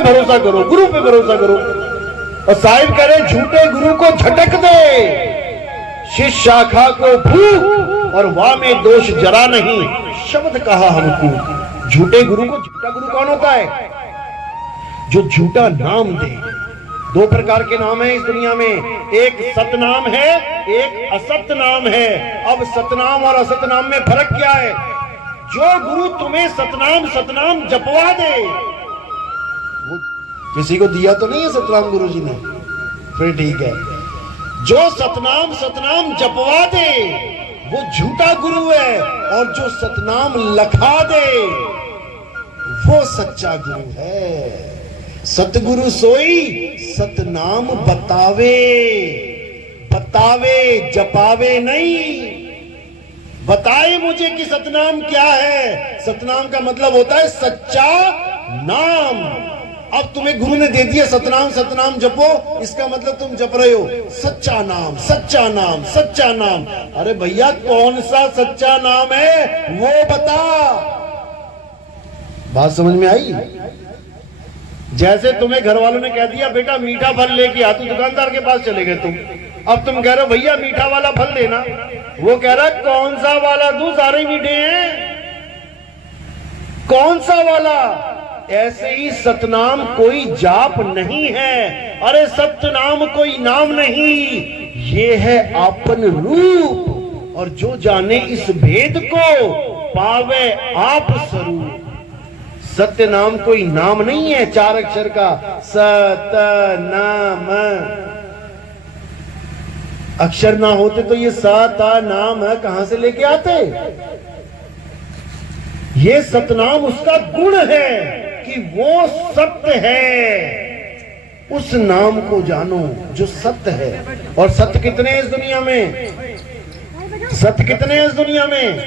पे भरोसा करो, गुरु पे भरोसा करो। और साहिब कह रहे झूठे गुरु को झटक दे, शिष्य शाखा को भूख और वाह में दोष जरा नहीं, शब्द कहा हमको। झूठे गुरु को, झूठा गुरु कौन होता है? जो झूठा नाम दे। दो प्रकार के नाम है इस दुनिया में, एक सतनाम है, एक असत नाम है। अब सतनाम और असत नाम में फर्क क्या है? जो गुरु तुम्हें सतनाम सतनाम जपवा दे, वो किसी को दिया तो नहीं है सतनाम गुरु जी ने, फिर ठीक है। जो सतनाम सतनाम जपवा दे वो झूठा गुरु है, और जो सतनाम लखा दे वो सच्चा गुरु है। सतगुरु सोई सतनाम बतावे, बतावे जपावे नहीं। बताए मुझे कि सतनाम क्या है। सतनाम का मतलब होता है सच्चा नाम। अब तुम्हें गुरु ने दे दिया सतनाम सतनाम जपो, इसका मतलब तुम जप रहे हो सच्चा नाम सच्चा नाम सच्चा नाम। अरे भैया कौन सा सच्चा नाम है वो बता। बात समझ में आई? जैसे तुम्हें घर वालों ने कह दिया बेटा मीठा फल लेके आ, तो दुकानदार के पास चले गए तुम। अब तुम कह रहे हो भैया मीठा वाला फल देना, वो कह रहा है कौन सा वाला दूं, सारे मीठे हैं, कौन सा वाला। ऐसे ही सतनाम कोई जाप नहीं है। अरे सतनाम कोई नाम नहीं, ये है आपन रूप। और जो जाने इस भेद को पावे आप स्वरूप। सत्य नाम कोई नाम नहीं है 4 अक्षर का, सतनाम। अक्षर ना होते तो ये सता नाम कहां से लेके आते? ये सतनाम उसका गुण है कि वो सत्य है। उस नाम को जानो जो सत्य है। और सत्य कितने हैं इस दुनिया में? सत्य कितने हैं इस दुनिया में?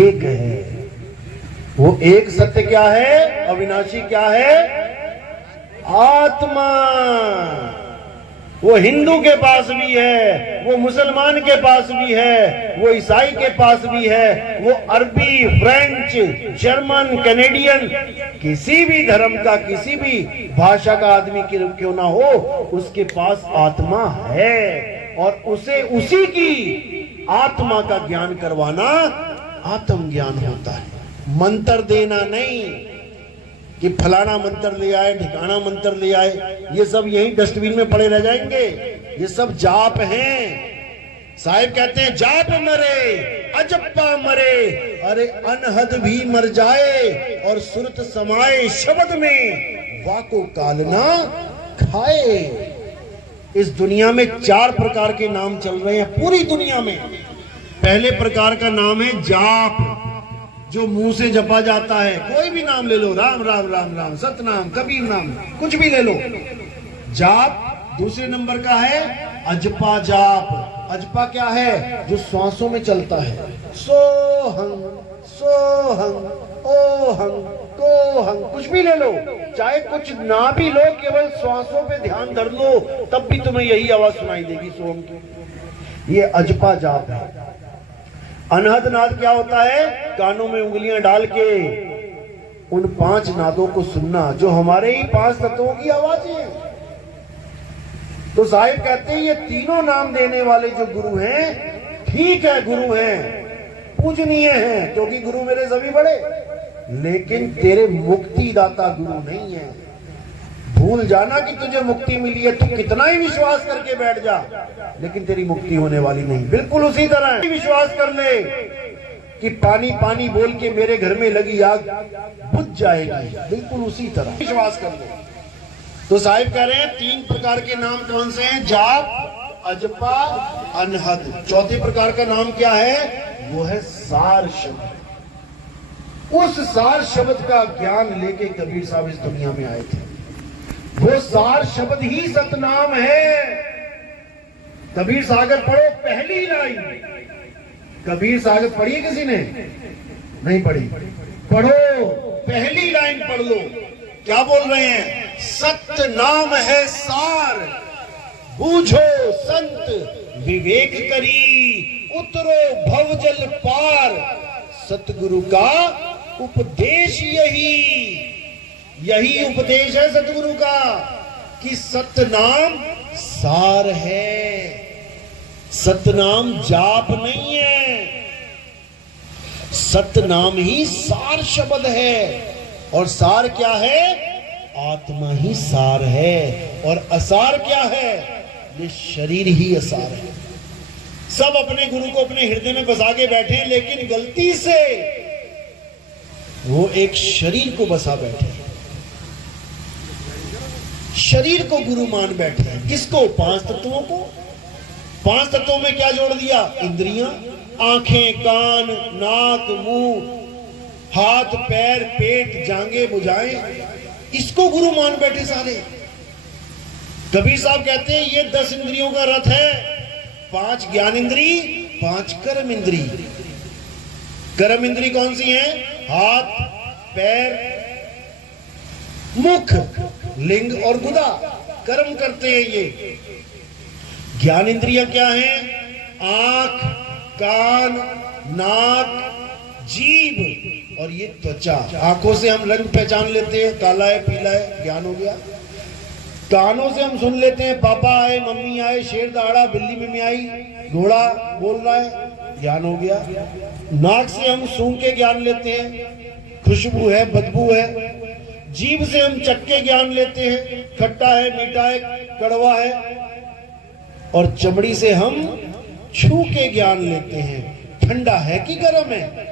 एक है। वो एक सत्य क्या है? अविनाशी क्या है? आत्मा। वो हिंदू के पास भी है, वो मुसलमान के पास भी है, वो ईसाई के पास भी है, वो अरबी, फ्रेंच, जर्मन, कैनेडियन, किसी भी धर्म का, किसी भी भाषा का आदमी क्यों ना हो, उसके पास आत्मा है। और उसे उसी की आत्मा का ज्ञान करवाना आत्म ज्ञान होता है। मंत्र देना नहीं कि फलाना मंत्र ले आए, ठिकाना मंत्र ले आए, ये सब यही डस्टबिन में पड़े रह जाएंगे। ये सब जाप हैं। साहिब कहते हैं जाप मरे अजप्पा मरे, अरे अनहद भी मर जाए और सुरत समाए शब्द में, वाको कालना खाए। इस दुनिया में 4 प्रकार के नाम चल रहे हैं पूरी दुनिया में। पहले प्रकार का नाम है जाप, जो मुंह से जपा जाता है। कोई भी नाम ले लो, राम राम राम राम, सतनाम, कबीर नाम, कुछ भी ले लो, जाप। दूसरे नंबर का है अजपा जाप। अजपा क्या है? जो श्वासों में चलता है। सोहं सोहं ओहं कोहं, कुछ भी ले लो, चाहे कुछ ना भी लो, केवल श्वासों पे ध्यान धर लो, तब भी तुम्हें यही आवाज सुनाई देगी सोहं की। ये अजपा जाप है। अनहद नाद क्या होता है? कानों में उंगलियां डाल के उन 5 नादों को सुनना, जो हमारे ही 5 तत्वों की आवाजें हैं। तो साहिब कहते हैं ये तीनों नाम देने वाले जो गुरु हैं, ठीक है गुरु हैं, पूजनीय हैं, क्योंकि गुरु मेरे सभी बड़े, लेकिन तेरे मुक्ति दाता गुरु नहीं है। भूल जाना कि तुझे मुक्ति मिली है, तू कितना ही विश्वास करके बैठ जा, लेकिन तेरी मुक्ति होने वाली नहीं। बिल्कुल उसी तरह विश्वास कर ले कि पानी पानी बोल के मेरे घर में लगी आग बुझ जाएगी, बिल्कुल उसी तरह विश्वास कर ले। तो साहिब कह रहे हैं 3 प्रकार के नाम कौन से हैं? जाप, अजपा, अनहद। चौथे प्रकार का नाम क्या है? वो है सार शब्द। उस सार शब्द का ज्ञान लेके कबीर साहब इस दुनिया में आए थे। वो सार शब्द ही सतनाम है। कबीर सागर पढ़ो, पहली लाइन। कबीर सागर पढ़ी किसी ने? नहीं पढ़ी। पढ़ो, पहली लाइन पढ़ लो। क्या बोल रहे हैं? सत्य नाम है सार, बूझो संत विवेक करी, उतरो भवजल पार, सतगुरु का उपदेश यही, यही उपदेश है सतगुरु का कि सतनाम सार है, सतनाम जाप नहीं है। सतनाम ही सार शब्द है, और सार क्या है? आत्मा ही सार है। और असार क्या है? ये शरीर ही असार है। सब अपने गुरु को अपने हृदय में बसा के बैठे हैं, लेकिन गलती से वो एक शरीर को बसा बैठे हैं, शरीर को गुरु मान बैठे हैं। किसको? 5 तत्वों को। 5 तत्वों में क्या जोड़ दिया? इंद्रियां, आंखें, कान, नाक, मुंह, हाथ, पैर, पेट, जांघें, भुजाएं, इसको गुरु मान बैठे सारे। कबीर साहब कहते हैं ये 10 इंद्रियों का रथ है, 5 ज्ञान इंद्री, 5 कर्म इंद्री। कर्म इंद्री कौन सी है? हाथ, पैर, मुख, लिंग और गुदा कर्म करते हैं ये। ज्ञान इंद्रियां क्या हैं? आंख, कान, नाक, जीभ और ये त्वचा। आंखों से हम रंग पहचान लेते हैं, काला है, पीला है, ज्ञान हो गया। कानों से हम सुन लेते हैं, पापा आए, मम्मी आए, शेर दहाड़ा, बिल्ली मिमियाई, घोड़ा बोल रहा है, ज्ञान हो गया। नाक से हम सूंघ के ज्ञान लेते हैं, खुशबू है, बदबू है। जीभ से हम चख के ज्ञान लेते हैं, खट्टा है, मीठा है, कड़वा है। और चमड़ी से हम छू के ज्ञान लेते हैं, ठंडा है कि गर्म है।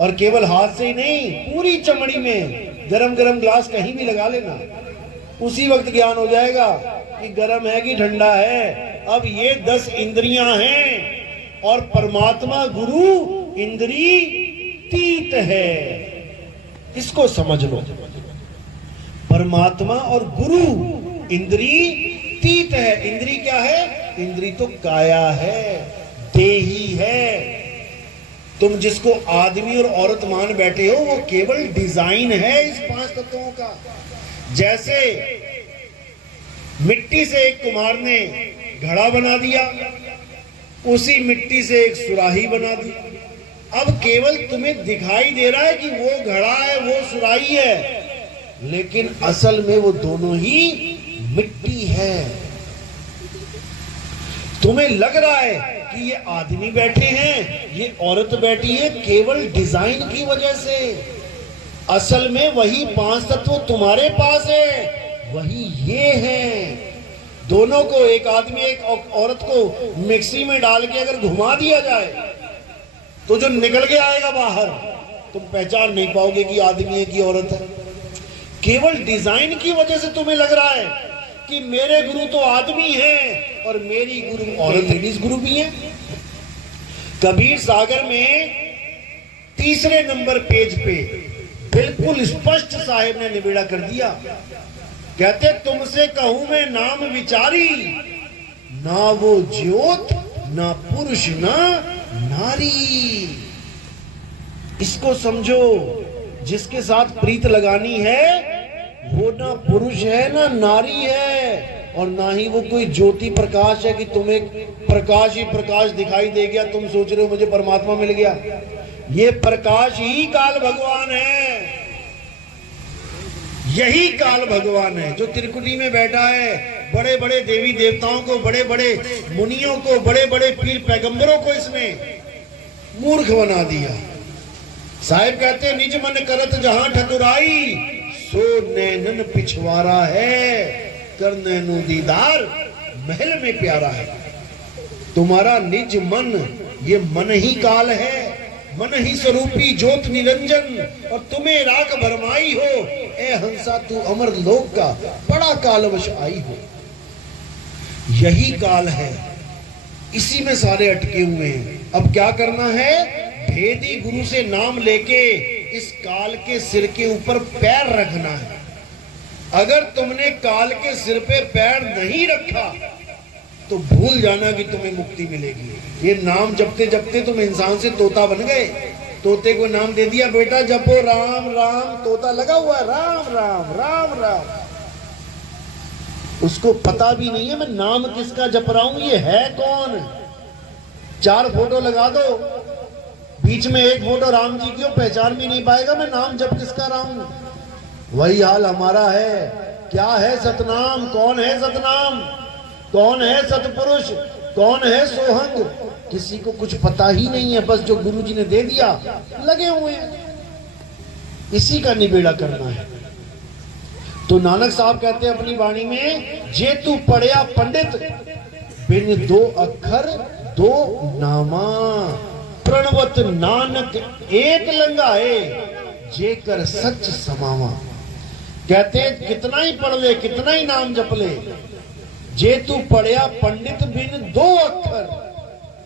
और केवल हाथ से ही नहीं, पूरी चमड़ी में गरम गरम ग्लास कहीं भी लगा लेना, उसी वक्त ज्ञान हो जाएगा कि गर्म है कि ठंडा है। अब ये 10 इंद्रियां हैं, और परमात्मा गुरु इंद्रियतीत है। इसको समझ लो, परमात्मा और गुरु इंद्रियतीत है। इंद्री क्या है? इंद्री तो काया है, देही है। तुम जिसको आदमी और औरत मान बैठे हो, वो केवल डिजाइन है इस 5 तत्वों का। जैसे मिट्टी से एक कुम्हार ने घड़ा बना दिया, उसी मिट्टी से एक सुराही बना दी। अब केवल तुम्हें दिखाई दे रहा है कि वो घड़ा है, वो सुराही है, लेकिन असल में वो दोनों ही मिट्टी है। तुम्हें लग रहा है कि ये आदमी बैठे हैं, ये औरत बैठी है, केवल डिजाइन की वजह से। असल में वही 5 तत्व तुम्हारे पास है, वही ये हैं। दोनों को, एक आदमी एक औरत को मिक्सी में डाल के अगर घुमा दिया जाए, तो जो निकल के आएगा बाहर, तुम पहचान नहीं पाओगे कि आदमी है कि औरत है। केवल डिजाइन की वजह से तुम्हें लग रहा है कि मेरे गुरु तो आदमी हैं और मेरी गुरु औरत, लेडीज गुरु भी है। कबीर सागर में 3 नंबर पेज पे बिल्कुल स्पष्ट साहिब ने निबेड़ा कर दिया। कहते तुमसे कहूं मैं नाम विचारी, ना वो ज्योत, ना पुरुष, ना नारी। इसको समझो, जिसके साथ प्रीत लगानी है वो ना पुरुष है ना नारी है, और ना ही वो कोई ज्योति प्रकाश है कि तुम्हें प्रकाश ही प्रकाश दिखाई दे गया, तुम सोच रहे हो मुझे परमात्मा मिल गया। ये प्रकाश ही काल भगवान है, यही काल भगवान है जो त्रिकुटी में बैठा है। बड़े बड़े देवी देवताओं को, बड़े बड़े मुनियों को, बड़े बड़े पीर पैगंबरों को इसने मूर्ख बना दिया। साहिब कहते निज मन करत जहां ठकुराई, सो नैनन पिछवारा है, कर नैनो दीदार महल में प्यारा है। तुम्हारा निज मन, ये मन ही काल है, मन ही स्वरूपी ज्योत निरंजन, और तुम्हें राख भरमाई हो, ए हंसा तू अमर लोक का बड़ा कालवश आई हो। यही काल है, इसी में सारे अटके हुए हैं। अब क्या करना है? भेदी गुरु से नाम लेके इस काल के सिर के ऊपर पैर रखना है। अगर तुमने काल के सिर पे पैर नहीं रखा तो भूल जाना कि तुम्हें मुक्ति मिलेगी। ये नाम जपते जपते तुम इंसान से तोता बन गए। तोते को नाम दे दिया, बेटा जपो राम राम, तोता लगा हुआ राम राम राम राम। उसको पता भी नहीं है मैं नाम किसका जप रहा हूं, ये है कौन। 4 फोटो लगा दो, बीच में एक फोटो राम जी की हो, पहचान भी नहीं पाएगा मैं नाम जप किसका रहा हूं। वही हाल हमारा है। क्या है सतनाम, कौन है सतनाम, कौन है सतपुरुष, कौन है सोहंग, किसी को कुछ पता ही नहीं है। बस जो गुरुजी ने दे दिया लगे हुए हैं, इसी का निबेड़ा करना है। तो नानक साहब कहते हैं अपनी वाणी में, जे तू पढ़िया पंडित बिन दो अक्षर दो नामा, प्रणवत नानक एक लंगाए जेकर सच समावा। कहते हैं कितना ही पढ़ ले, कितना ही नाम जप ले, जे तू पढ़िया पंडित बिन दो अक्षर,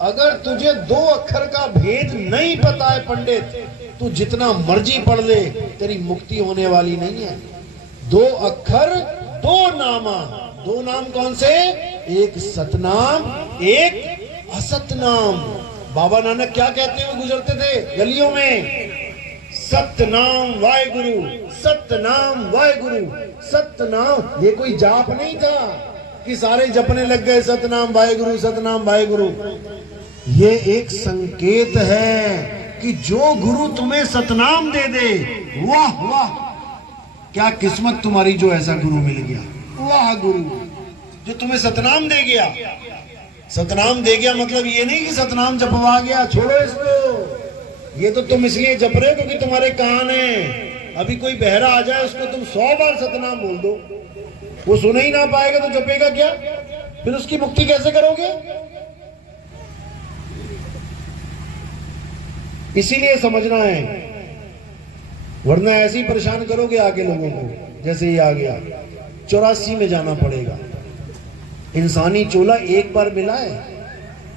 अगर तुझे दो अक्षर का भेद नहीं पता है पंडित, तू जितना मर्जी पढ़ ले, तेरी मुक्ति होने वाली नहीं है। दो अक्षर दो नामा, दो नाम कौन से, एक सतनाम एक असतनाम। बाबा नानक क्या कहते हैं, वो गुजरते थे गलियों में, सतनाम वाहेगुरु, सतनाम वाहेगुरु, सतनाम। ये कोई जाप नहीं था कि सारे जपने लग गए सतनाम वाहेगुरु, सतनाम वाहेगुरु। ये एक संकेत है कि जो गुरु तुम्हें सतनाम दे दे, वाह वाह क्या किस्मत तुम्हारी जो ऐसा गुरु मिल गया। वाह गुरु जो तुम्हें सतनाम दे गया। सतनाम दे गया मतलब ये नहीं कि सतनाम जपवा गया, छोड़ो इसको, ये तो तुम इसलिए जप रहे हो क्योंकि तुम्हारे कान है। अभी कोई बहरा आ जाए, उसको तुम 100 बार सतनाम बोल दो, वो सुन ही ना पाएगा तो जपेगा क्या, फिर उसकी मुक्ति कैसे करोगे। इसीलिए समझना है, वरना ऐसे ही परेशान करोगे आगे लोगों को। जैसे ही आ गया 84 में जाना पड़ेगा। इंसानी चोला एक बार मिला है,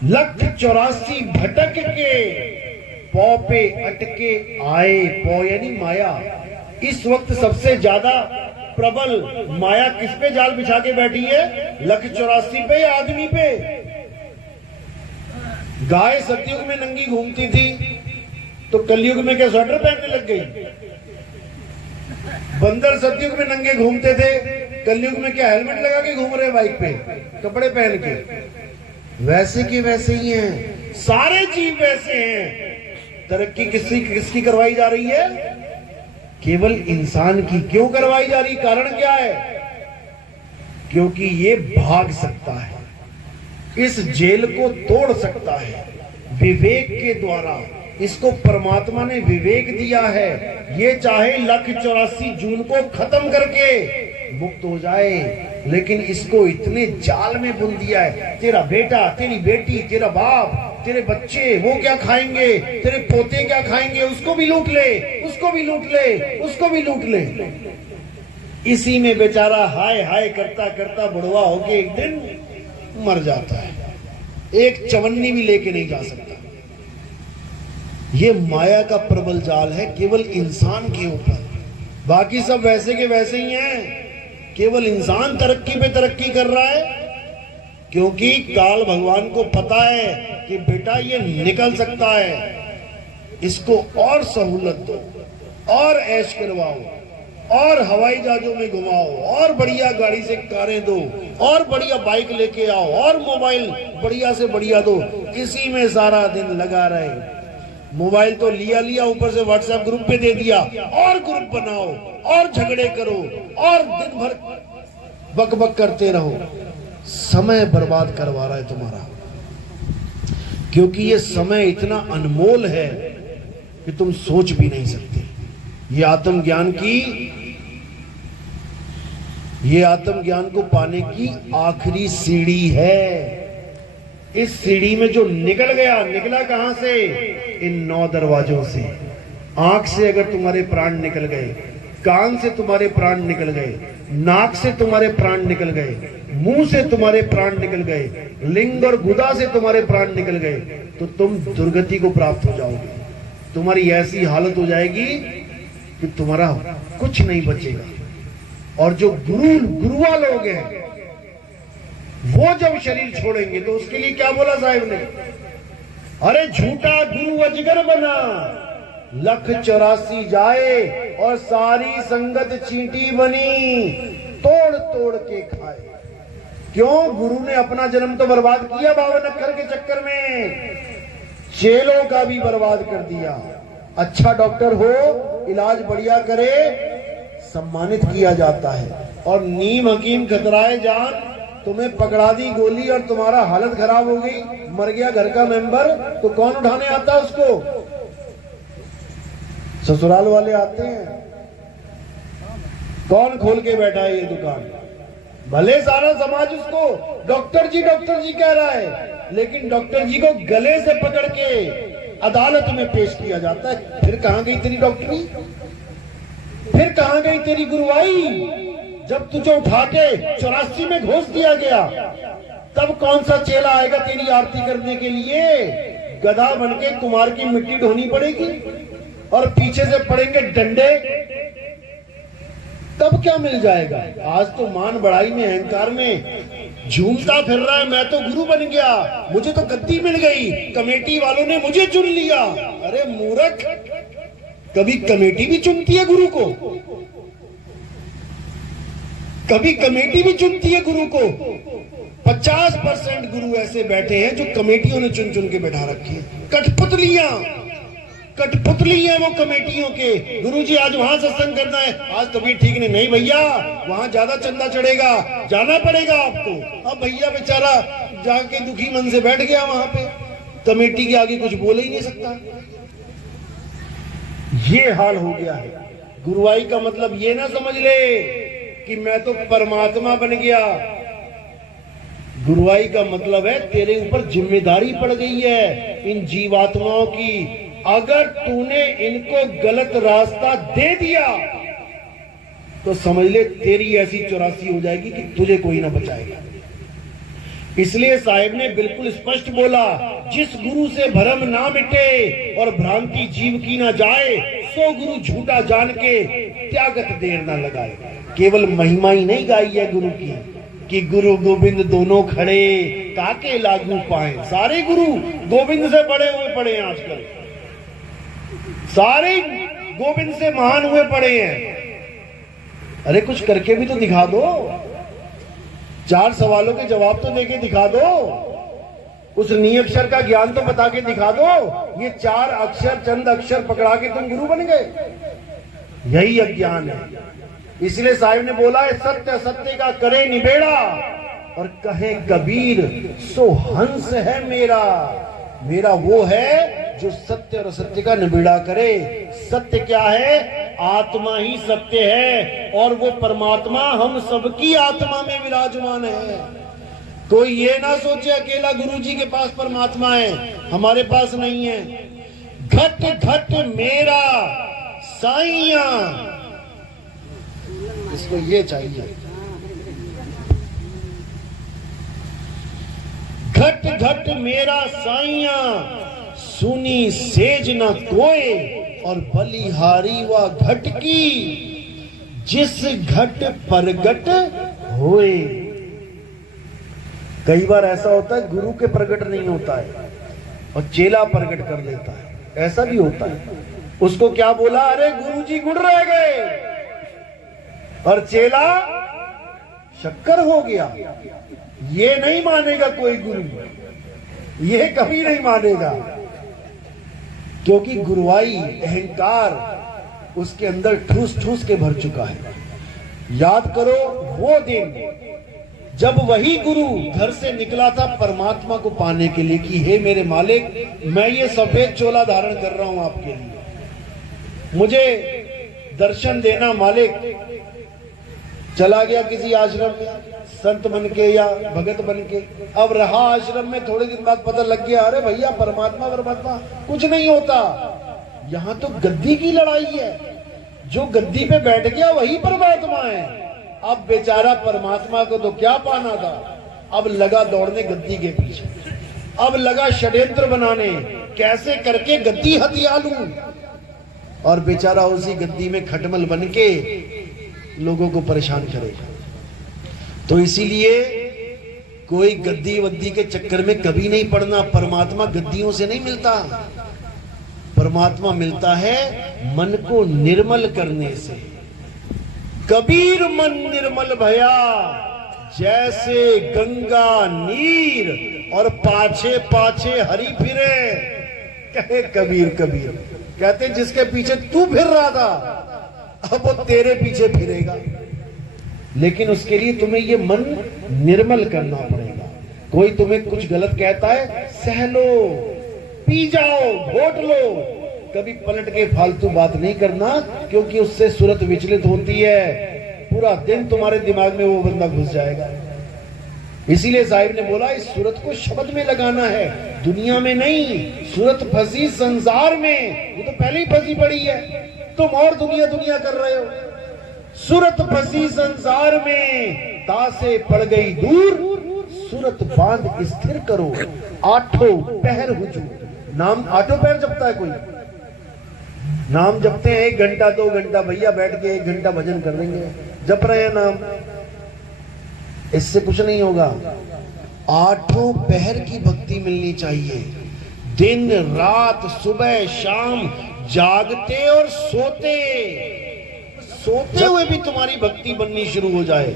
1,84 भटक के पौ पे अटके आए। पौ यानी माया। इस वक्त सबसे ज्यादा प्रबल माया किस पे जाल बिछा के बैठी है, 1,84 पे या आदमी पे। गाय सतयुग में नंगी घूमती थी तो कलयुग में क्या स्वेटर पहनने लग गई। बंदर सतयुग में नंगे घूमते थे, कलयुग में क्या हेलमेट लगा के घूम रहे बाइक पे, कपड़े पहन के। वैसे के वैसे ही हैं, सारे जीव वैसे हैं। तरक्की किसकी करवाई जा रही है, केवल इंसान की। क्यों करवाई जा रही, कारण क्या है, क्योंकि ये भाग सकता है, इस जेल को तोड़ सकता है विवेक के द्वारा। इसको परमात्मा ने विवेक दिया है। ये चाहे 1,84 जून को खत्म करके मुक्त हो जाए, लेकिन इसको इतने जाल में बुन दिया है। तेरा बेटा, तेरी बेटी, तेरा बाप, तेरे बच्चे, वो क्या खाएंगे, तेरे पोते क्या खाएंगे, उसको भी लूट ले, उसको भी लूट ले, उसको भी लूट ले। इसी में बेचारा हाय हाय करता करता बुढ़वा होके एक दिन मर जाता है। एक चवन्नी भी लेके नहीं जा सकता। ये माया का प्रबल जाल है केवल इंसान के ऊपर। बाकी सब वैसे के वैसे ही हैं, केवल इंसान तरक्की पे तरक्की कर रहा है, क्योंकि काल भगवान को पता है कि बेटा ये निकल सकता है, इसको और सहूलत दो, और ऐश करवाओ, और हवाई जहाजों में घुमाओ, और बढ़िया गाड़ी से कारें दो, और बढ़िया बाइक लेके आओ, और मोबाइल बढ़िया से बढ़िया दो। इसी में सारा दिन लगा रहे। मोबाइल तो लिया ऊपर से व्हाट्सएप ग्रुप पे दे दिया, और ग्रुप बनाओ, और झगड़े करो, और दिन भर बक बक करते रहो। समय बर्बाद करवा रहा है तुम्हारा, क्योंकि ये समय इतना अनमोल है कि तुम सोच भी नहीं सकते। ये आत्मज्ञान को पाने की आखिरी सीढ़ी है। इस सीढ़ी में जो निकल गया, निकला कहां से, इन 9 दरवाजों से। आंख से अगर तुम्हारे प्राण निकल गए, कान से तुम्हारे प्राण निकल गए, नाक से तुम्हारे प्राण निकल गए, मुंह से तुम्हारे प्राण निकल गए, लिंग और गुदा से तुम्हारे प्राण निकल गए, तो तुम दुर्गति को प्राप्त हो जाओगे। तुम्हारी ऐसी हालत हो जाएगी कि तुम्हारा कुछ नहीं बचेगा। और जो गुरुआ लोग हैं, वो जब शरीर छोड़ेंगे तो उसके लिए क्या बोला साहिब ने, अरे झूठा गुरु अजगर बना, 1,84 जाए और सारी संगत चींटी बनी, तोड़ तोड़ के खाए। क्यों, गुरु ने अपना जन्म तो बर्बाद किया 52 अक्षर के चक्कर में, चेलों का भी बर्बाद कर दिया। अच्छा डॉक्टर हो, इलाज बढ़िया करे, सम्मानित किया जाता है। और नीम हकीम खतराए जान, तुम्हें पकड़ा दी गोली और तुम्हारा हालत खराब हो गई, मर गया घर का मेंबर, तो कौन उठाने आता है उसको? ससुराल वाले आते हैं। कौन खोल के बैठा है ये दुकान? भले सारा समाज उसको डॉक्टर जी कह रहा है, लेकिन डॉक्टर जी को गले से पकड़ के अदालत में पेश किया जाता है। फिर कहां गई तेरी डॉक्टरी? फिर कहां गई तेरी गुरुवाई? जब तुझे उठा के 84 में घोष दिया गया, तब कौन सा चेला आएगा तेरी आरती करने के लिए? गधा बनके कुमार की मिट्टी ढोनी पड़ेगी और पीछे से पड़ेंगे डंडे, तब क्या मिल जाएगा? आज तो मान बढ़ाई में, अहंकार में झूमता फिर रहा है, मैं तो गुरु बन गया, मुझे तो गद्दी मिल गई, कमेटी वालों ने मुझे चुन लिया। अरे मूर्ख, कभी कमेटी भी चुनती है गुरु को? कभी कमेटी भी चुनती है गुरु को? 50% गुरु ऐसे बैठे हैं जो कमेटियों ने चुन चुन के बैठा रखे हैं। कठपुतली है वो कमेटियों के। गुरुजी आज वहां सत्संग करना है, आज तबीयत ठीक नहीं भैया, वहां ज्यादा चंदा चढ़ेगा, जाना पड़ेगा आपको। अब भैया बेचारा जाके दुखी मन से बैठ गया वहां पे, कमेटी के आगे कुछ बोल ही नहीं सकता। ये हाल हो गया है। गुरुवाई का मतलब ये ना समझ ले कि मैं तो परमात्मा बन गया। गुरुवाई का मतलब है तेरे ऊपर जिम्मेदारी पड़ गई है इन जीवात्माओं की। अगर तूने इनको गलत रास्ता दे दिया तो समझ ले तेरी ऐसी 84 हो जाएगी कि तुझे कोई ना बचाएगा। इसलिए साहिब ने बिल्कुल स्पष्ट बोला, जिस गुरु से भरम ना मिटे और भ्रांति जीव की ना जाए, सो गुरु झूठा जान के त्यागत देर ना लगाए। केवल महिमा ही नहीं गाई है गुरु की कि गुरु गोविंद दोनों खड़े काके लागू पाए। सारे गुरु गोविंद से बड़े हुए पड़े हैं आजकल, सारे गोविंद से महान हुए पड़े हैं। अरे कुछ करके भी तो दिखा दो, 4 सवालों के जवाब तो देके दिखा दो, उस नी अक्षर का ज्ञान तो बता के दिखा दो। ये 4 अक्षर, चंद अक्षर पकड़ा के तुम गुरु बन गए, यही अज्ञान है। इसलिए साहिब ने बोला है, सत्य सत्य का करे निबेड़ा, और कहे कबीर सो हंस है मेरा। मेरा वो है जो सत्य और असत्य का निबेड़ा करे। सत्य क्या है? आत्मा ही सत्य है, और वो परमात्मा हम सबकी आत्मा में विराजमान है। कोई ये ना सोचे अकेला गुरुजी के पास परमात्मा है, हमारे पास नहीं है। घट घट मेरा साईया, इसको ये चाहिए। घट घट मेरा साईया, सुनी सेज न कोय, और बलिहारी व घट की, जिस घट प्रगट होए। कई बार ऐसा होता है गुरु के प्रगट नहीं होता है और चेला प्रगट कर लेता है, ऐसा भी होता है। उसको क्या बोला? अरे गुरुजी गुड़ रह गए, और चेला शक्कर हो गया। ये नहीं मानेगा कोई गुरु, ये कभी नहीं मानेगा, क्योंकि गुरुवाई अहंकार उसके अंदर ठूस ठूस के भर चुका है। याद करो वो दिन जब वही गुरु घर से निकला था परमात्मा को पाने के लिए कि हे मेरे मालिक, मैं ये सफेद चोला धारण कर रहा हूं आपके लिए, मुझे दर्शन देना मालिक। चला गया किसी आश्रम में संत बन के या भगत बन के, अब रहा आश्रम में, थोड़े दिन बाद पता लग गया अरे भैया परमात्मा कुछ नहीं होता, यहां तो गद्दी की लड़ाई है, जो गद्दी पे बैठ गया वही परमात्मा है। अब बेचारा परमात्मा को तो क्या पाना था, अब लगा दौड़ने गद्दी के पीछे, अब लगा षड्यंत्र बनाने, कैसे करके गद्दी हथिया लूं, और बेचारा उसी गद्दी में खटमल बन के लोगों को परेशान करेगा। तो इसीलिए कोई गद्दी वद्दी के चक्कर में कभी नहीं पड़ना। परमात्मा गद्दियों से नहीं मिलता, परमात्मा मिलता है मन को निर्मल करने से। कबीर मन निर्मल भया, जैसे गंगा नीर, और पाछे पाछे हरि फिरे। कहे कबीर, कबीर कहते जिसके पीछे तू फिर रहा था अब वो तेरे पीछे फिरेगा। लेकिन उसके लिए तुम्हें ये मन निर्मल करना पड़ेगा। कोई तुम्हें कुछ गलत कहता है, सह लो, पी जाओ, घोट लो, कभी पलट के फालतू बात नहीं करना, क्योंकि उससे सूरत विचलित होती है। पूरा दिन तुम्हारे दिमाग में वो बंदा घुस जाएगा। इसीलिए साहिब ने बोला इस सूरत को शब्द में लगाना है, दुनिया में नहीं। सूरत फंसी संसार में, वो तो पहले ही फंसी पड़ी है, तुम और दुनिया दुनिया कर रहे हो। सूरत फंसी संसार में, तासे पड़ गई दूर, सूरत बांध स्थिर करो, आठों पहर हुजूर। नाम आठों पहर जपता है कोई? नाम जपते हैं 1 घंटा 2 घंटा, भैया बैठ के 1 घंटा भजन कर देंगे, जप रहे हैं नाम, इससे कुछ नहीं होगा। आठों पहर की भक्ति मिलनी चाहिए, दिन रात सुबह शाम, जागते और सोते हुए भी तुम्हारी भक्ति बननी शुरू हो जाए,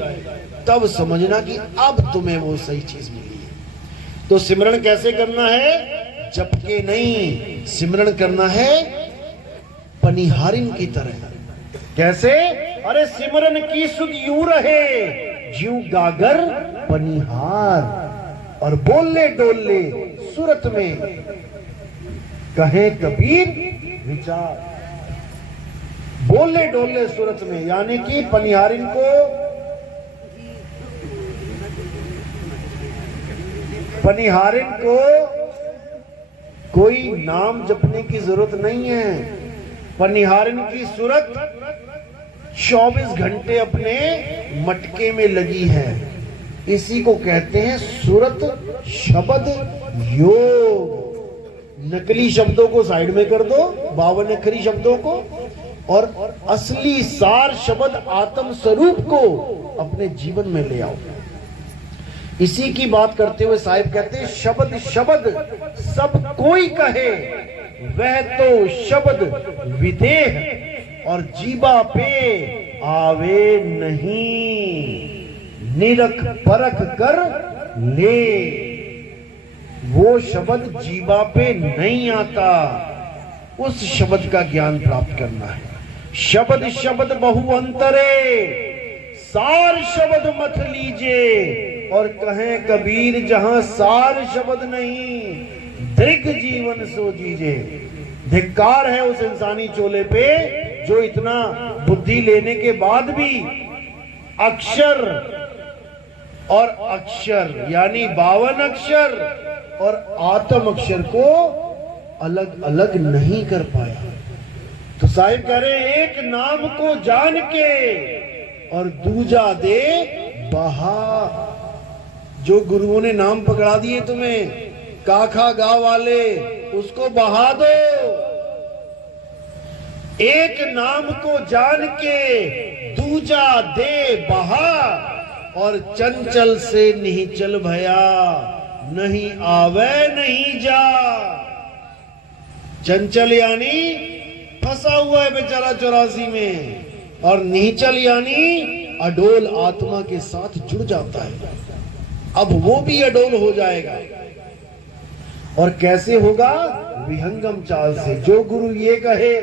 तब समझना कि अब तुम्हें वो सही चीज मिली है। तो सिमरन कैसे करना है? जप के नहीं, सिमरन करना है पनिहारिन की तरह। कैसे? अरे सिमरन की सुध यूं रहे, ज्यों गागर पनिहार, और बोले डोले सूरत में, कहे कबीर विचार। बोले डोले सूरत में, यानी कि पनिहारिन को कोई नाम जपने की जरूरत नहीं है। पनिहारिन की सूरत 24 घंटे अपने मटके में लगी है। इसी को कहते हैं सूरत शब्द योग। नकली शब्दों को साइड में कर दो, 52 अक्षरी शब्दों को, और असली सार शब्द आत्म स्वरूप को अपने जीवन में ले आओ। इसी की बात करते हुए साहिब कहते हैं शब्द शब्द सब कोई कहे, वह तो शब्द विदेह और जीबा पे आवे नहीं, निरख परख कर ले। वो शब्द जीबा पे नहीं आता, उस शब्द का ज्ञान प्राप्त करना है। शब्द शब्द बहु अंतरे, सार शब्द मत लीजिए, और कहें कबीर जहां सार शब्द नहीं, दृग जीवन सो जीजे। धिक्कार है उस इंसानी चोले पे जो इतना बुद्धि लेने के बाद भी अक्षर और अक्षर यानी 52 अक्षर और आत्म अक्षर को अलग अलग नहीं कर पाया। तो साहिब कह रहे हैं एक नाम को जान के और दूजा दे बहा। जो गुरुओं ने नाम पकड़ा दिए तुम्हें, काखा गांव वाले, उसको बहा दो। एक नाम को जान के दूजा दे बहा, और चंचल से नहीं चल भया, नहीं आवे नहीं जा। चंचल यानी फंसा हुआ है बेचारा 84 में, और निचल यानी अडोल आत्मा के साथ जुड़ जाता है। अब वो भी अडोल हो जाएगा। और कैसे होगा? विहंगम चाल से। जो गुरु ये कहे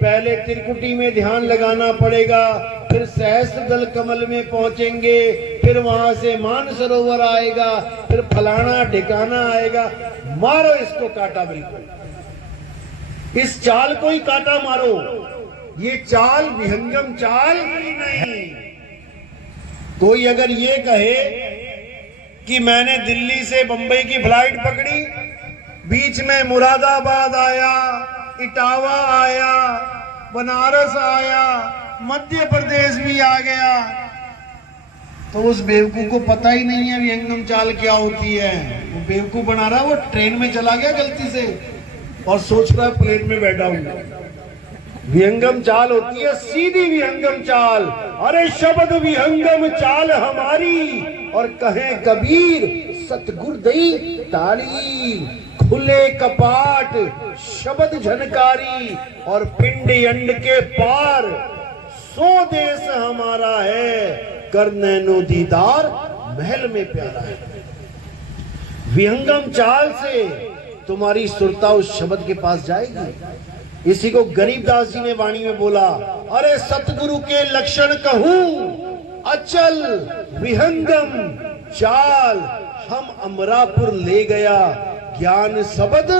पहले त्रिकुटी में ध्यान लगाना पड़ेगा, फिर सहस्त्र दल कमल में पहुंचेंगे, फिर वहां से मानसरोवर आएगा, फिर फलाना ठिकाना आएगा, मारो इसको काटा, बिल्कुल इस चाल को ही काटा मारो। ये चाल विहंगम चाल ही नहीं। कोई अगर ये कहे कि मैंने दिल्ली से बंबई की फ्लाइट पकड़ी, बीच में मुरादाबाद आया, इटावा आया, बनारस आया, मध्य प्रदेश भी आ गया, तो उस बेवकूफ को पता ही नहीं है विहंगम चाल क्या होती है। वो बेवकूफ बना रहा है, वो ट्रेन में चला गया गलती से और सोच रहा है प्लेन में बैठा हूं। विहंगम चाल होती है सीधी विहंगम चाल। अरे शब्द विहंगम चाल हमारी, और कहे कबीर सतगुर दई ताली। खुले कपाट शब्द झनकारी, और पिंड अंड के पार 100 देश हमारा है, कर नैनो दीदार महल में प्यारा है। विहंगम चाल से तुम्हारी सुरता उस शब्द के पास जाएगी। इसी को गरीबदास जी ने वाणी में बोला, अरे सतगुरु के लक्षण कहूं, अचल विहंगम चाल, हम अमरापुर ले गया ज्ञान शब्द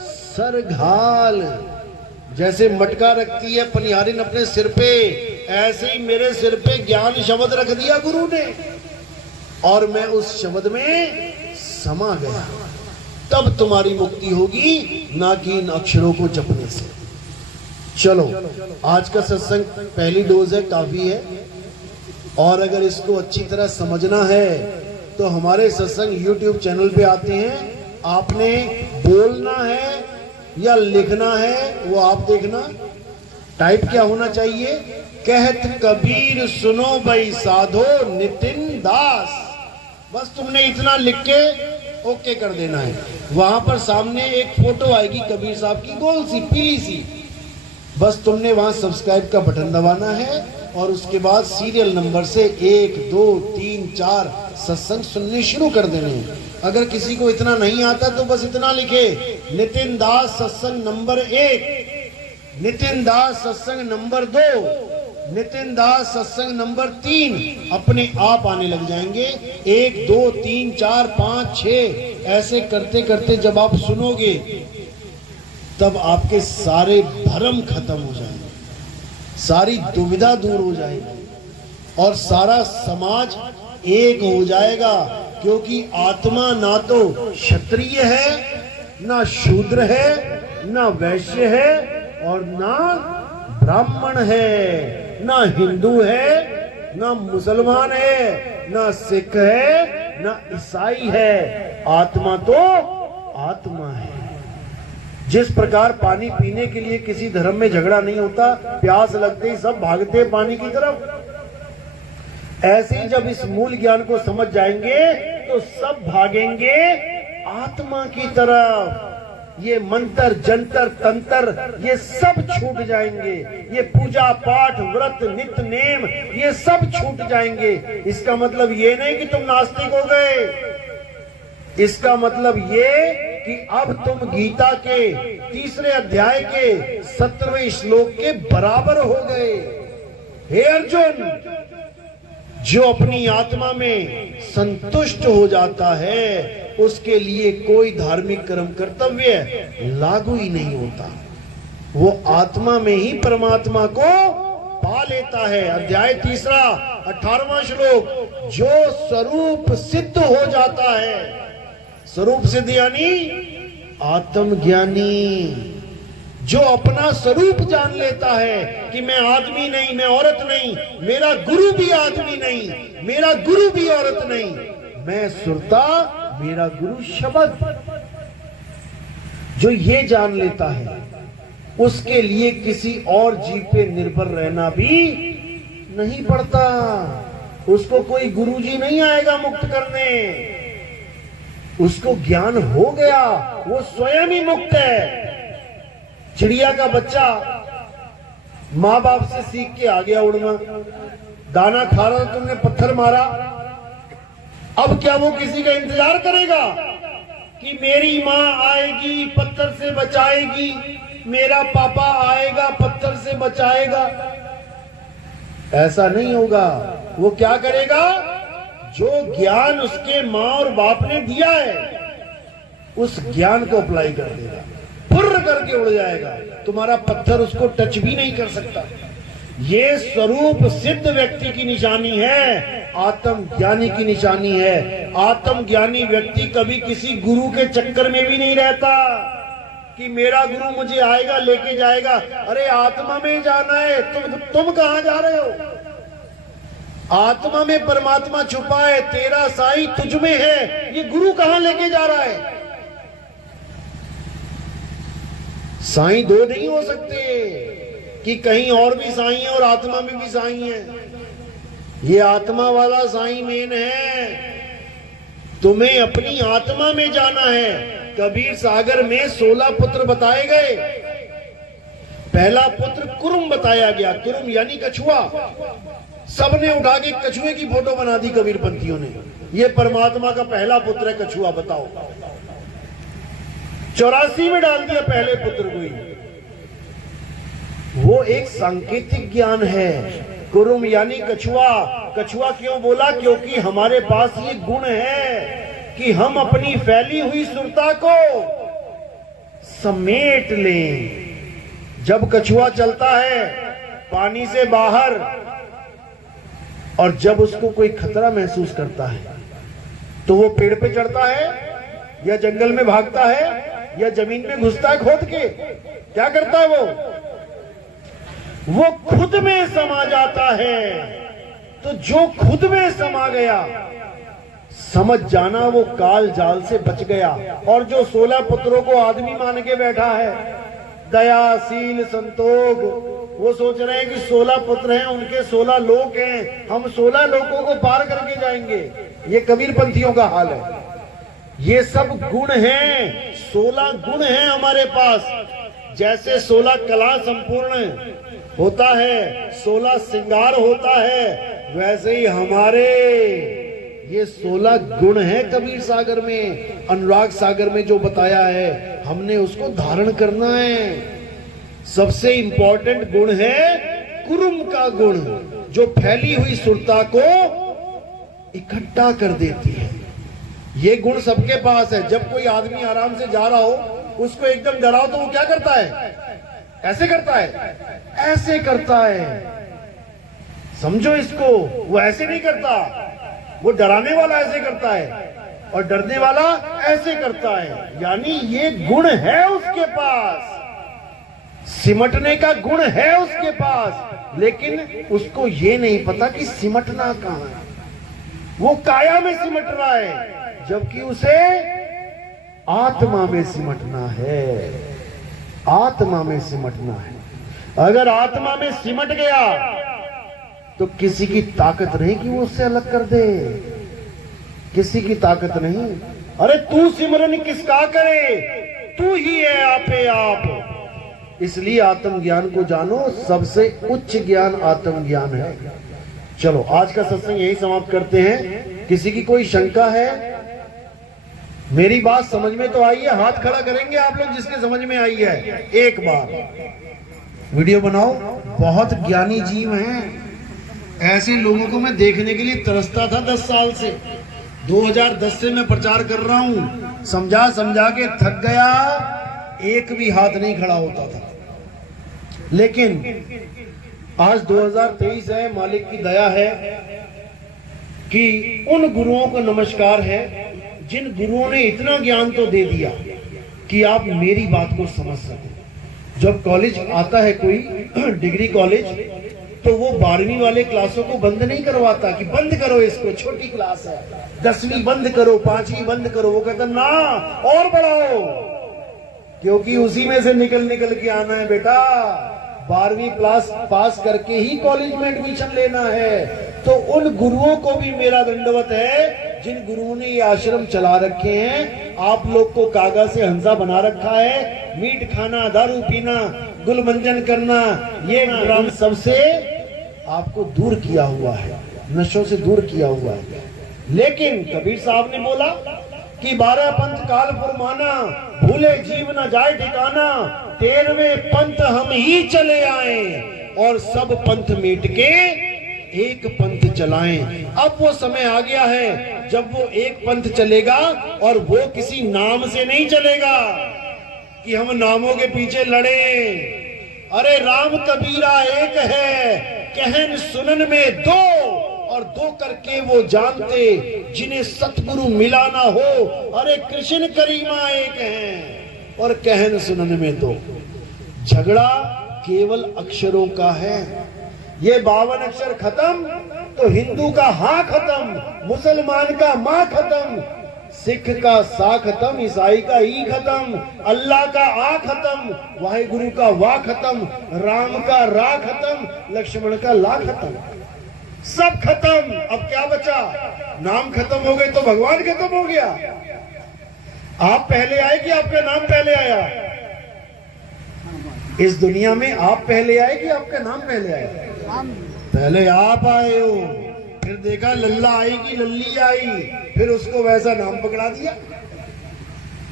सरघाल। जैसे मटका रखती है पनिहारिन अपने सिर पे, ऐसे ही मेरे सिर पे ज्ञान शब्द रख दिया गुरु ने, और मैं उस शब्द में समा गया। तब तुम्हारी मुक्ति होगी, ना कि इन अक्षरों को जपने से। चलो, आज का सत्संग पहली डोज है, काफी है। और अगर इसको अच्छी तरह समझना है तो हमारे सत्संग YouTube चैनल पे आते हैं। आपने बोलना है या लिखना है वो आप देखना। टाइप क्या होना चाहिए? कहत कबीर सुनो भाई साधो नितिन दास। बस तुमने इतना लिख के ओके कर देना है। वहां पर सामने एक फोटो आएगी कबीर साहब की, गोल सी पीली सी। बस तुमने वहां सब्सक्राइब का बटन दबाना है और उसके बाद सीरियल नंबर से 1, 2, 3, 4 सत्संग सुनने शुरू कर देने हैं। अगर किसी को इतना नहीं आता तो बस इतना लिखे, नितिन दास सत्संग नंबर 1, नितिन दास सत्संग नंबर 2, नितिन दास सत्संग नंबर 3। अपने आप आने लग जाएंगे। 1, 2, 3, 4, 5, 6 ऐसे करते करते जब आप सुनोगे तब आपके सारे भ्रम खत्म हो जाएंगे, सारी दुविधा दूर हो जाएगी और सारा समाज एक हो जाएगा। क्योंकि आत्मा ना तो क्षत्रिय है, ना शूद्र है, ना वैश्य है और ना ब्राह्मण है, ना हिंदू है, ना मुसलमान है, ना सिख है, ना ईसाई है। आत्मा तो आत्मा है। जिस प्रकार पानी पीने के लिए किसी धर्म में झगड़ा नहीं होता, प्यास लगते ही सब भागते हैं पानी की तरफ, ऐसे ही जब इस मूल ज्ञान को समझ जाएंगे तो सब भागेंगे आत्मा की तरफ। ये मंत्र जंतर तंत्र ये सब छूट जाएंगे, ये पूजा पाठ व्रत नित्य नेम ये सब छूट जाएंगे। इसका मतलब ये नहीं कि तुम नास्तिक हो गए, इसका मतलब ये कि अब तुम गीता के 3 अध्याय के 17वें श्लोक के बराबर हो गए। हे अर्जुन, जो अपनी आत्मा में संतुष्ट हो जाता है उसके लिए कोई धार्मिक कर्म कर्तव्य लागू ही नहीं होता। वो आत्मा में ही परमात्मा को पा लेता है। अध्याय 3 18वां श्लोक, जो स्वरूप सिद्ध हो जाता है, स्वरूप सिद्ध यानी आत्मज्ञानी, जो अपना स्वरूप जान लेता है कि मैं आदमी नहीं, मैं औरत नहीं, मेरा गुरु भी आदमी नहीं, मेरा गुरु भी औरत नहीं, मैं सुरता, मेरा गुरु शब्द। जो ये जान लेता है उसके लिए किसी और जीव पे निर्भर रहना भी नहीं पड़ता। उसको कोई गुरुजी नहीं आएगा मुक्त करने, उसको ज्ञान हो गया, वो स्वयं ही मुक्त है। चिड़िया का बच्चा माँ बाप से सीख के आ गया उड़ना, दाना खा रहा तुमने पत्थर मारा, अब क्या वो किसी का इंतजार करेगा कि मेरी माँ आएगी पत्थर से बचाएगी, मेरा पापा आएगा पत्थर से बचाएगा? ऐसा नहीं होगा। वो क्या करेगा? जो ज्ञान उसके माँ और बाप ने दिया है उस ज्ञान को अप्लाई कर देगा, फुर्र करके उड़ जाएगा, तुम्हारा पत्थर उसको टच भी नहीं कर सकता। ये स्वरूप सिद्ध व्यक्ति की निशानी है, आत्मज्ञानी की निशानी है। आत्मज्ञानी व्यक्ति कभी किसी गुरु के चक्कर में भी नहीं रहता कि मेरा गुरु मुझे आएगा लेके जाएगा। अरे आत्मा में जाना है, तुम कहां जा रहे हो? आत्मा में परमात्मा छुपा है, तेरा साईं तुझ में है, ये गुरु कहां लेके जा रहा है? साईं दो नहीं हो सकते कि कहीं और भी साईं है और आत्मा में भी साईं है। ये आत्मा वाला साईं मेन है। तुम्हें अपनी आत्मा में जाना है। कबीर सागर में 16 पुत्र बताए गए। पहला पुत्र कुरुम बताया गया, कुरुम यानी कछुआ। सबने उठा के कछुए की फोटो बना दी कबीर पंथियों ने। ये परमात्मा का पहला पुत्र है कछुआ, बताओ। 84 में डाल दिया पहले पुत्र को ही। वो एक सांकेतिक ज्ञान है। कुरुम यानी कछुआ। कछुआ क्यों बोला? क्योंकि हमारे पास ये गुण है कि हम अपनी फैली हुई सुरता को समेट लें। जब कछुआ चलता है पानी से बाहर और जब उसको कोई खतरा महसूस करता है तो वो पेड़ पे चढ़ता है या जंगल में भागता है या जमीन में घुसता है खोद के? क्या करता है वो खुद में समा जाता है। तो जो खुद में समा गया, समझ जाना वो काल जाल से बच गया। और जो 16 पुत्रों को आदमी मान के बैठा है, दयाशील संतोष, वो सोच रहे हैं कि 16 पुत्र हैं, उनके 16 लोक हैं, हम 16 लोकों को पार करके जाएंगे। ये कबीर पंथियों का हाल है। ये सब गुण हैं, 16 गुण हैं हमारे पास। जैसे 16 कला संपूर्ण होता है, 16 श्रृंगार होता है, वैसे ही हमारे ये 16 गुण है कबीर सागर में, अनुराग सागर में जो बताया है, हमने उसको धारण करना है। सबसे इंपॉर्टेंट गुण है कुरुम का गुण, जो फैली हुई सुरता को इकट्ठा कर देती है। ये गुण सबके पास है। जब कोई आदमी आराम से जा रहा हो, उसको एकदम डराओ तो वो क्या करता है? ऐसे करता है, ऐसे करता है। समझो इसको, वो ऐसे नहीं करता। वो डराने वाला ऐसे करता है और डरने वाला ऐसे करता है। यानी ये गुण है उसके पास, सिमटने का गुण है उसके पास, लेकिन उसको ये नहीं पता कि सिमटना कहां है। वो काया में सिमट रहा है, जबकि उसे आत्मा में सिमटना है। आत्मा में सिमटना है। अगर आत्मा में सिमट गया तो किसी की ताकत नहीं कि वो उससे अलग कर दे। किसी की ताकत नहीं। अरे तू सिमरन किसका करे, तू ही है आपे आप। इसलिए आत्मज्ञान को जानो, सबसे उच्च ज्ञान आत्मज्ञान है। चलो आज का सत्संग यही समाप्त करते हैं। किसी की कोई शंका है? मेरी बात समझ में तो आई है? हाथ खड़ा करेंगे आप लोग जिसके समझ में आई है। एक बार वीडियो बनाओ। बहुत ज्ञानी जीव हैं। ऐसे लोगों को मैं देखने के लिए तरसता था 10 साल से। 2010 से मैं प्रचार कर रहा हूं। समझा समझा के थक गया, एक भी हाथ नहीं खड़ा होता था। लेकिन आज 2023 है, मालिक की दया है कि उन गुरुओं को नमस्कार है जिन गुरुओं ने इतना ज्ञान तो दे दिया कि आप मेरी बात को समझ सको। जब कॉलेज आता है कोई डिग्री कॉलेज, तो वो 12वीं वाले क्लासों को बंद नहीं करवाता कि बंद करो इसको, छोटी क्लास है, 10वीं बंद करो, 5वीं बंद करो। वो कहता ना, और बढ़ाओ, क्योंकि उसी में से निकल निकल के आना है बेटा। 12वीं क्लास पास करके ही कॉलेज में एडमिशन लेना है। तो उन गुरुओं को भी मेरा दंडवत है जिन गुरुओं ने ये आश्रम चला रखे हैं। आप लोग को कागज से हंसा बना रखा है। मीट खाना, दारू पीना, गुलमंजन करना, ये ग्राम सबसे आपको दूर किया हुआ है, नशों से दूर किया हुआ है। लेकिन कबीर साहब ने बोला कि 12 पंथ काल फरमाना, भूले जीव न जाए ठिकाना, 13वें पंथ हम ही चले आए और सब पंथ मिट के एक पंथ चलाएं। अब वो समय आ गया है जब वो एक पंथ चलेगा और वो किसी नाम से नहीं चलेगा कि हम नामों के पीछे लड़े। अरे राम कबीरा एक है, कहन सुनन में दो, और दो करके वो जानते जिन्हें सतगुरु मिला ना हो। अरे कृष्ण करीमा एक हैं और कहन सुनन में दो। झगड़ा केवल अक्षरों का है। ये 52 अक्षर खत्म तो हिंदू का हा खत्म, मुसलमान का माँ खत्म, सिख का सा खत्म, ईसाई का ई खत्म, अल्लाह का आ खत्म, वाहिगुरु का वाह खत्म, राम का रा खत्म, लक्ष्मण का ला खत्म, सब खत्म। अब क्या बचा? नाम खत्म हो गए तो भगवान खत्म हो गया। आप पहले आए कि आपका नाम पहले आया? इस दुनिया में आप पहले आए कि आपका नाम पहले आया? पहले आप आए हो, फिर देखा लल्ला आई कि लल्ली आई, फिर उसको वैसा नाम पकड़ा दिया।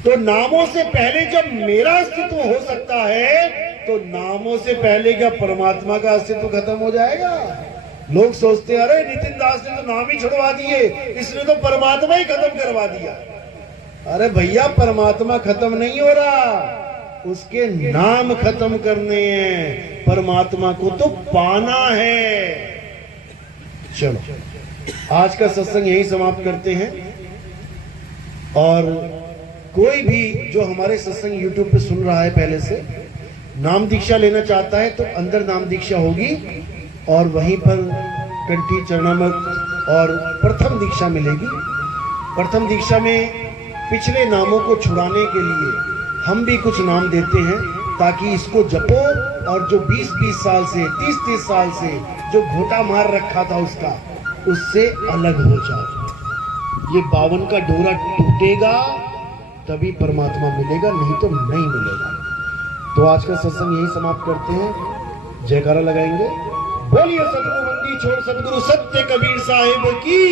तो नामों से पहले जब मेरा अस्तित्व हो सकता है तो नामों से पहले क्या परमात्मा का अस्तित्व खत्म हो जाएगा? लोग सोचते हैं अरे नितिन दास ने तो नाम ही छुड़वा दिए, इसने तो परमात्मा ही खत्म करवा दिया। अरे भैया, परमात्मा खत्म नहीं हो रहा, उसके नाम खत्म करने हैं, परमात्मा को तो पाना है। चलो, आज का सत्संग यही समाप्त करते हैं। और कोई भी जो हमारे सत्संग YouTube पे सुन रहा है पहले से, नाम दीक्षा लेना चाहता है तो अंदर नाम दीक्षा होगी और वहीं पर कंठी चरणामृत और प्रथम दीक्षा मिलेगी। प्रथम दीक्षा में पिछले नामों को छुड़ाने के लिए हम भी कुछ नाम देते हैं ताकि इसको जपो और जो 20-20 साल से 30-30 साल से जो घोटा मार रखा था उससे अलग हो जाओ। ये 52 का डोरा टूटेगा तभी परमात्मा मिलेगा, नहीं तो नहीं मिलेगा। तो आज का सत्संग यही समाप्त करते हैं। जयकारा लगाएंगे। बोलिए सतगुरु बंदी छोड़ सतगुरु सत्य कबीर साहिब की।